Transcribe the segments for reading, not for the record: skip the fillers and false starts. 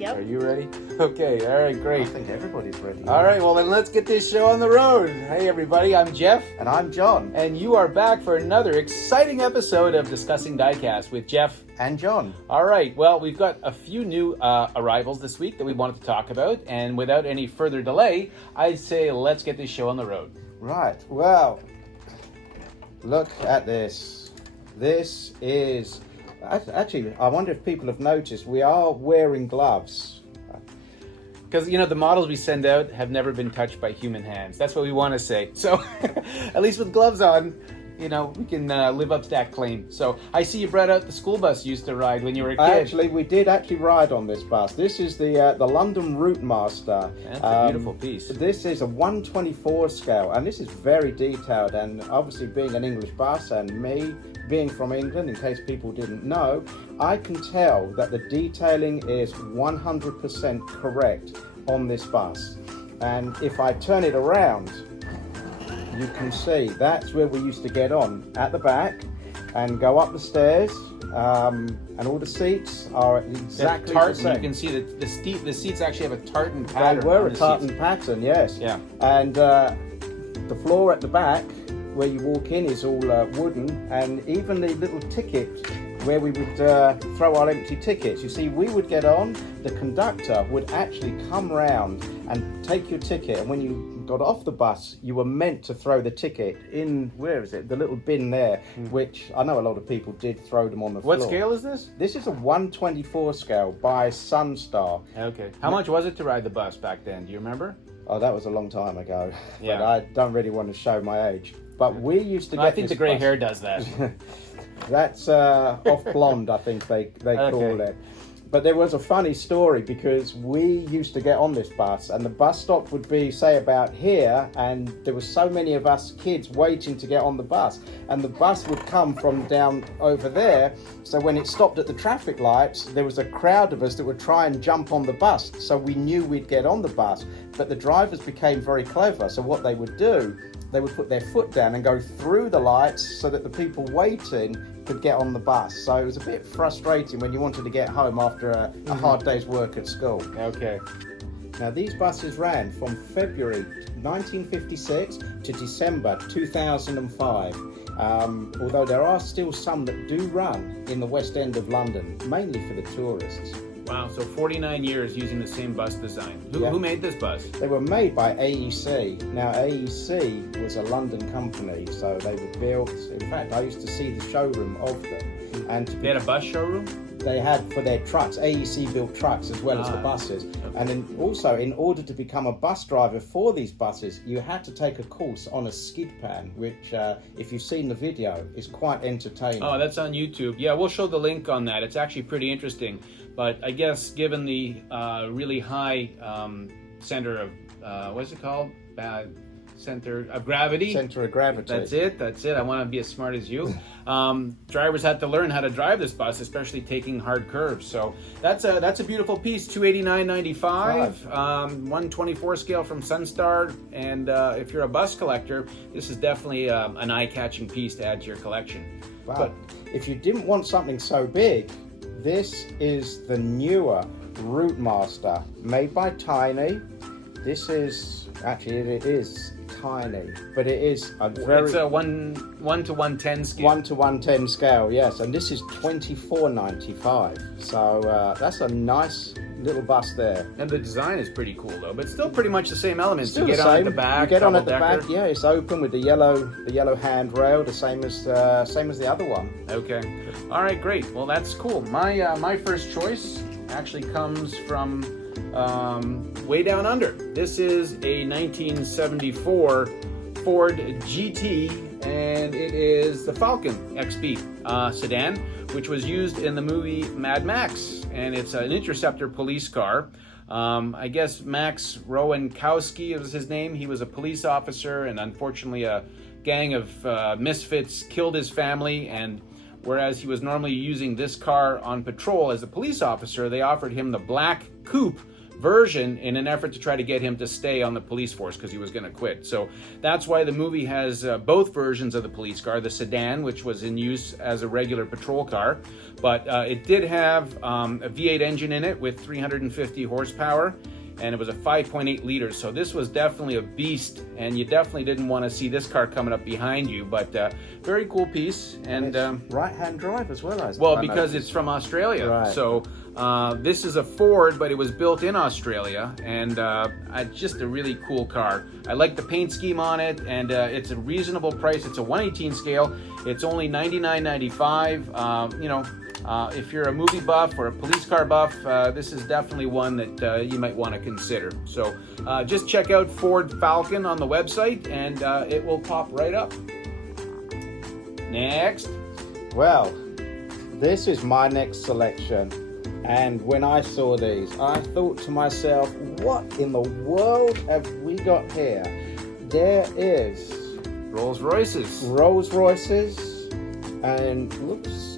Yep. Are you ready? Okay, all right, great. I think everybody's ready. All right, well then let's get this show on the road. Hey everybody, I'm Jeff. And I'm John. And you are back for another exciting episode of Discussing Diecast with Jeff and John. All right, well, we've got a few new arrivals this week that we wanted to talk about. And without any further delay, I'd say let's get this show on the road. Right, well, look at this. This is... Actually, I wonder if people have noticed, we are wearing gloves. Because, you know, the models we send out have never been touched by human hands. That's what we want to say. So, at least with gloves on, you know, we can live up to that claim. So, I see you brought out the school bus you used to ride when you were a kid. Actually, we did ride on this bus. This is the London Route Master. That's a beautiful piece. This is a 1/24 scale, and this is very detailed. And obviously, being an English bus and me being from England, in case people didn't know, I can tell that the detailing is 100% correct on this bus. And if I turn it around, you can see that's where we used to get on, at the back, and go up the stairs, and all the seats are exactly the same. You can see that the seats actually have a tartan pattern. They were a tartan pattern, yes. Yeah. And the floor at the back, where you walk in, is all wooden, and even the little ticket where we would throw our empty tickets. You see, we would get on, the conductor would actually come round and take your ticket, and when you got off the bus, you were meant to throw the ticket in, where is it, the little bin there, which I know a lot of people did throw them on the floor. What scale is this? This is a 1/24 scale by Sunstar. Okay. How much was it to ride the bus back then? Do you remember? Oh, that was a long time ago. Yeah. But I don't really want to show my age. But we used to get I think this the grey bus. hair does that. That's off blonde, I think they call it. But there was a funny story, because we used to get on this bus, and the bus stop would be, say, about here, and there were so many of us kids waiting to get on the bus, and the bus would come from down over there. So when it stopped at the traffic lights, there was a crowd of us that would try and jump on the bus, so we knew we'd get on the bus. But the drivers became very clever, so what they would do, they would put their foot down and go through the lights so that the people waiting could get on the bus. So it was a bit frustrating when you wanted to get home after a hard day's work at school. Okay. Now, these buses ran from February 1956 to December 2005. Although there are still some that do run in the West End of London, mainly for the tourists. Wow, so 49 years using the same bus design. Who made this bus? They were made by AEC. Now, AEC was a London company, so they were built. In fact, I used to see the showroom of them. And They had a bus showroom? They had for their trucks. AEC built trucks as well as the buses. Okay. And also, in order to become a bus driver for these buses, you had to take a course on a skid pan, which, if you've seen the video, is quite entertaining. Oh, that's on YouTube. Yeah, we'll show the link on that. It's actually pretty interesting. But I guess given the really high center of, what's it called? Center of gravity. Center of gravity. That's it. I want to be as smart as you. Drivers had to learn how to drive this bus, especially taking hard curves. So that's a beautiful piece. $289.95. 1/24 scale from Sunstar. And if you're a bus collector, this is definitely an eye-catching piece to add to your collection. But if you didn't want something so big, this is the newer Route Master, made by Tiny. This is actually, it is tiny, but it is a very... It's a 1 to 110 scale. 1 to 110 scale, yes, and this is $24.95. So that's a nice little bus there. And the design is pretty cool though, but still pretty much the same elements. Still you get the on same. at the back. You get on at the double-decker. back, yeah. It's open with the yellow handrail, the same as the other one. Okay. All right, great. Well, that's cool. My first choice actually comes from way down under. This is a 1974 Ford GT, and it is the Falcon XB sedan, which was used in the movie Mad Max, and it's an interceptor police car. I guess Max Rowankowski was his name. He was a police officer, and unfortunately a gang of misfits killed his family, and whereas he was normally using this car on patrol as a police officer, they offered him the black coupe version in an effort to try to get him to stay on the police force because he was going to quit. So that's why the movie has both versions of the police car, the sedan, which was in use as a regular patrol car, but it did have a V8 engine in it with 350 horsepower, and it was a 5.8 liters. So this was definitely a beast, and you definitely didn't want to see this car coming up behind you, but very cool piece. And right-hand drive as well, because it's from Australia. Right. So this is a Ford, but it was built in Australia, and just a really cool car. I like the paint scheme on it, and it's a reasonable price. It's a 118 scale. It's only $99.95. If you're a movie buff or a police car buff, this is definitely one that you might want to consider. So just check out Ford Falcon on the website, and it will pop right up. Next. Well, this is my next selection. And when I saw these, I thought to myself, what in the world have we got here? There is Rolls Royces. Rolls Royces, and whoops,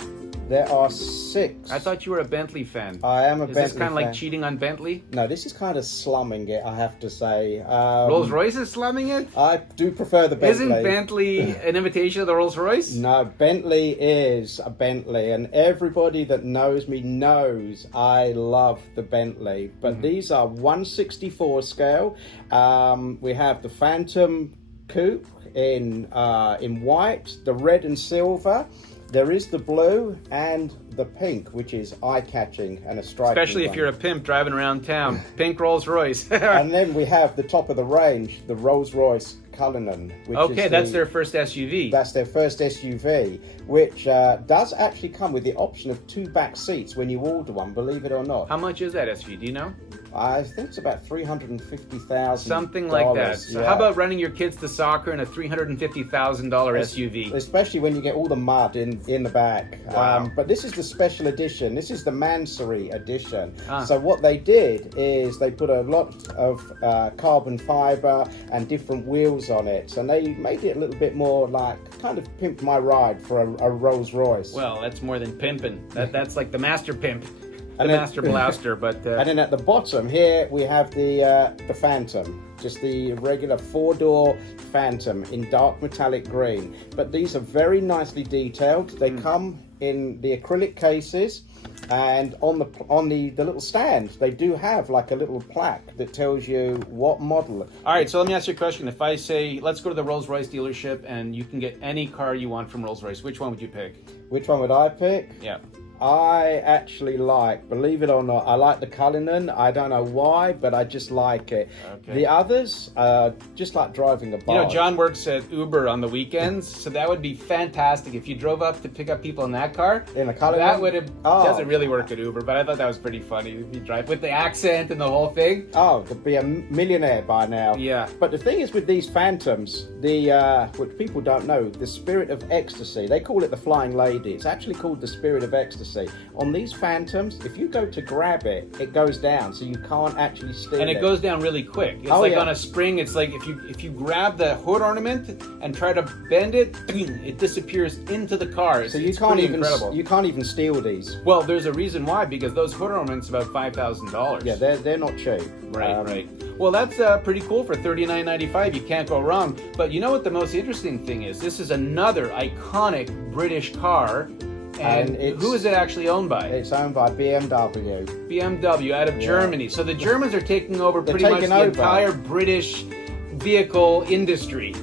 there are 6. I thought you were a Bentley fan. I am a Is Bentley this kind of fan. like cheating on Bentley? No, this is kind of slumming it, I have to say. Rolls Royce is slumming it? I do prefer the Bentley. Isn't Bentley an imitation of the Rolls Royce? No, Bentley is a Bentley, and everybody that knows me knows I love the Bentley. But these are 1/64 scale. We have the Phantom Coupe in white, the red and silver. There is the blue and the pink, which is eye-catching and a striking Especially if one. you're a pimp driving around town. Pink Rolls Royce. And then we have the top of the range, the Rolls-Royce Cullinan. Which Okay, is that's their first SUV. That's their first SUV, which does actually come with the option of 2 back seats when you order one, believe it or not. How much is that SUV? Do you know? I think it's about $350,000. Something like that. So yeah. how about running your kids to soccer in a $350,000 SUV? Especially when you get all the mud in the back. Wow. But this is the special edition. This is the Mansory edition. Ah. So what they did is they put a lot of carbon fiber and different wheels on it, and they made it a little bit more like kind of pimped my ride for a Rolls Royce. Well, that's more than pimping. That's like the master pimp, the And then- master blaster. But And then at the bottom here we have the Phantom, just the regular 4-door Phantom in dark metallic green. But these are very nicely detailed. They come in the acrylic cases, and on the little stand they do have like a little plaque that tells you what model. all right, so let me ask you a question. If I say, let's go to the Rolls Royce dealership and you can get any car you want from Rolls Royce, which one would you pick? Which one would I pick? Yeah. I actually like, believe it or not, I like the Cullinan. I don't know why, but I just like it. Okay. The others, just like driving a You bar. know, John works at Uber on the weekends, so that would be fantastic if you drove up to pick up people in that car. In a Cullinan? That would have doesn't really work Oh. at Uber, but I thought that was pretty funny if you drive with the accent and the whole thing. Oh, to be a millionaire by now. Yeah. But the thing is with these Phantoms, which people don't know, the Spirit of Ecstasy, they call it the Flying Lady. It's actually called the Spirit of Ecstasy. On these Phantoms, if you go to grab it, it goes down, so you can't actually steal it. And it goes down really quick. It's Oh, like yeah. on a spring. It's like if you grab the hood ornament and try to bend it, it disappears into the car. So you It's can't pretty even incredible. you can't even steal these. Well, there's a reason why, because those hood ornaments are about $5,000. Yeah, they're not cheap. Right, Um, right. Well, that's pretty cool for $39.95. You can't go wrong. But you know what the most interesting thing is? This is another iconic British car. And it's- who is it actually owned by? It's owned by BMW. BMW out of Germany. So the Germans are taking over They're pretty much taking the over. entire British vehicle industry.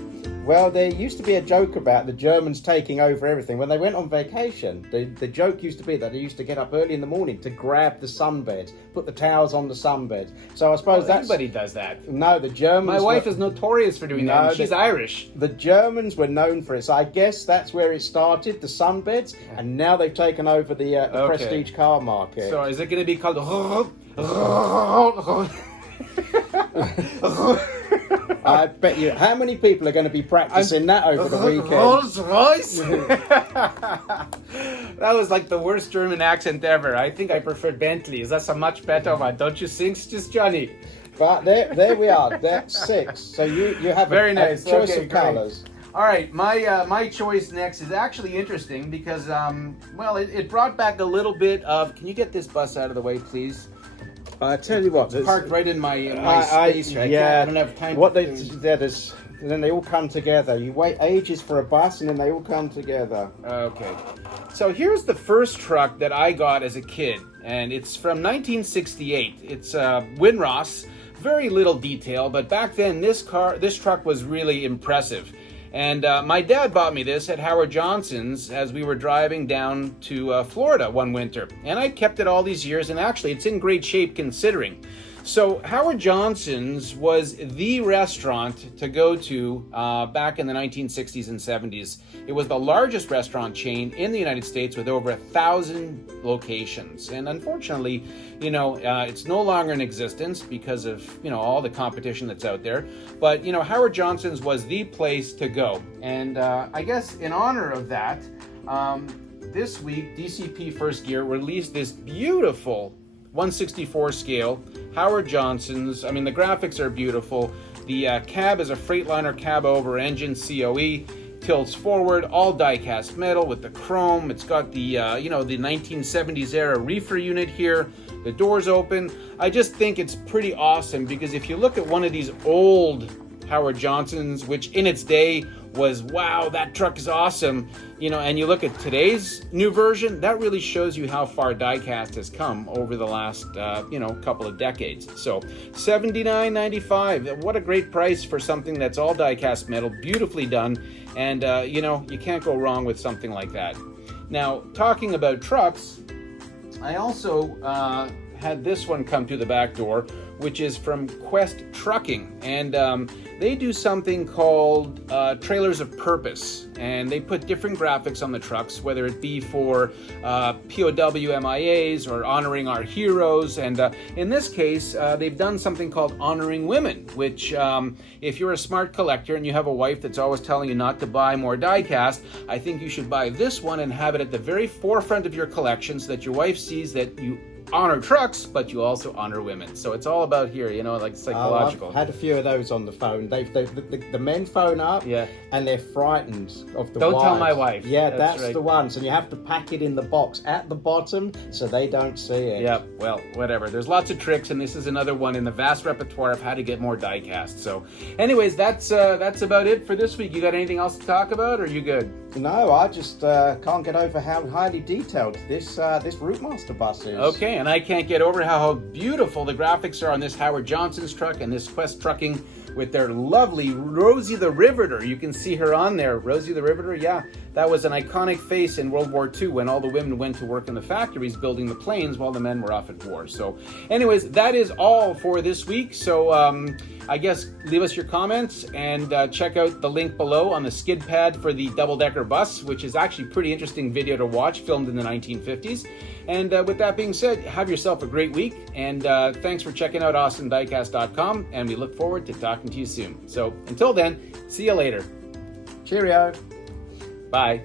Well, there used to be a joke about the Germans taking over everything. When they went on vacation, the joke used to be that they used to get up early in the morning to grab the sunbeds, put the towels on the sunbed. So I suppose that's... Everybody does that. No, the Germans... My wife is notorious for doing that. No, And she's Irish. The Germans were known for it, so I guess that's where it started, the sunbeds, and now they've taken over the Okay. prestige car market. So is it going to be called... I bet you, how many people are going to be practicing that over the weekend? Rolls Royce? That was like the worst German accent ever. I think I prefer Bentley. That's a much better one, don't you think, just Johnny? But there we are, that's 6. So you have Very a nice. choice Okay, of great. colours. All right, my choice next is actually interesting because, well, it brought back a little bit of... Can you get this bus out of the way, please? I tell you what, It's parked right in my space. I don't have time. Then they all come together. You wait ages for a bus, and then they all come together. Okay. So here's the first truck that I got as a kid, and it's from 1968. It's Winross. Very little detail, but back then this truck was really impressive. And my dad bought me this at Howard Johnson's as we were driving down to Florida one winter. And I kept it all these years, and actually it's in great shape considering. So Howard Johnson's was the restaurant to go to back in the 1960s and 70s. It was the largest restaurant chain in the United States with over 1,000 locations. And unfortunately, it's no longer in existence because of, all the competition that's out there. But, Howard Johnson's was the place to go. And I guess in honor of that, this week, DCP First Gear released this beautiful 1/64 scale Howard Johnson's. I mean, the graphics are beautiful. The cab is a Freightliner cab over engine COE, tilts forward, all die-cast metal with the chrome. It's got the the 1970s era reefer unit here. The doors open. I just think it's pretty awesome because if you look at one of these old Howard Johnson's, which in its day was, wow, that truck is awesome, and you look at today's new version, that really shows you how far diecast has come over the last, couple of decades. So $79.95, what a great price for something that's all diecast metal, beautifully done, and, you can't go wrong with something like that. Now, talking about trucks, I also had this one come through the back door, which is from Quest Trucking, and they do something called Trailers of Purpose, and they put different graphics on the trucks, whether it be for POW MIAs or honoring our heroes, and in this case, they've done something called Honoring Women, which if you're a smart collector and you have a wife that's always telling you not to buy more diecast, I think you should buy this one and have it at the very forefront of your collection so that your wife sees that you honor trucks, but you also honor women. So it's all about here, like psychological. I've had a few of those on the phone. The men phone up, and they're frightened of the Don't wives. tell my wife. Yeah, that's right. the ones, and you have to pack it in the box at the bottom so they don't see it. Yeah, well, whatever. There's lots of tricks, and this is another one in the vast repertoire of how to get more diecast. So, anyways, that's about it for this week. You got anything else to talk about, or are you good? No, I just can't get over how highly detailed this Routemaster bus is. Okay, and I can't get over how beautiful the graphics are on this Howard Johnson's truck and this Quest Trucking with their lovely Rosie the Riveter. You can see her on there. Rosie the Riveter, yeah, that was an iconic face in World War II when all the women went to work in the factories building the planes while the men were off at war. So anyways, that is all for this week. So I guess leave us your comments and check out the link below on the skid pad for the double-decker bus, which is actually a pretty interesting video to watch, filmed in the 1950s. And with that being said, have yourself a great week, and thanks for checking out AustinDiecast.com, and we look forward to talking to you soon. So until then, see you later. Cheerio. Bye.